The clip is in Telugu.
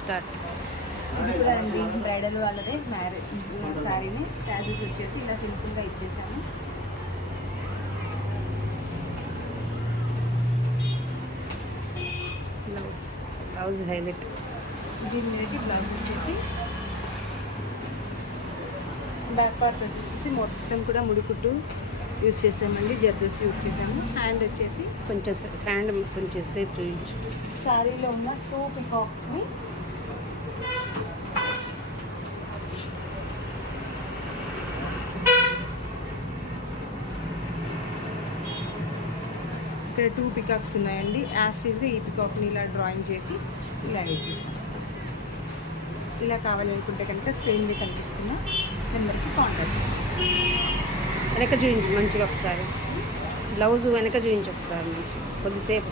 స్టార్ట్. ఇది కూడా అండి బ్రైడల్ వాళ్ళదే మ్యారేజ్ శారీని ట్యాజెస్ వచ్చేసి ఇలా సింపుల్గా ఇచ్చేసాను. Blouse highlight. దీని మీదకి బ్లౌజ్ వచ్చేసి బ్యాక్ పార్ట్ వచ్చేసి మొత్తం కూడా ముడికుట్టు యూజ్ చేసామండి, జర్దోసి యూజ్ చేసాము. హ్యాండ్ వచ్చేసి కొంచెం హ్యాండ్ కొంచెం సేపు చూపించు. శారీలో ఉన్న 2 పికాక్స్ని ఇక్కడ 2 పికాక్స్ ఉన్నాయండి. యాస్టీస్గా ఈ పికాక్ని ఇలా డ్రాయింగ్ చేసి ఇలా వేసేసాం. ఇలా కావాలనుకుంటే కనుక స్క్రీన్ మీద కనిపిస్తున్న నెంబర్కి కాంటాక్ట్. వెనక చూపించు మంచిగా ఒకసారి, బ్లౌజ్ వెనక చూపించు ఒకసారి మంచిగా కొద్దిసేపు.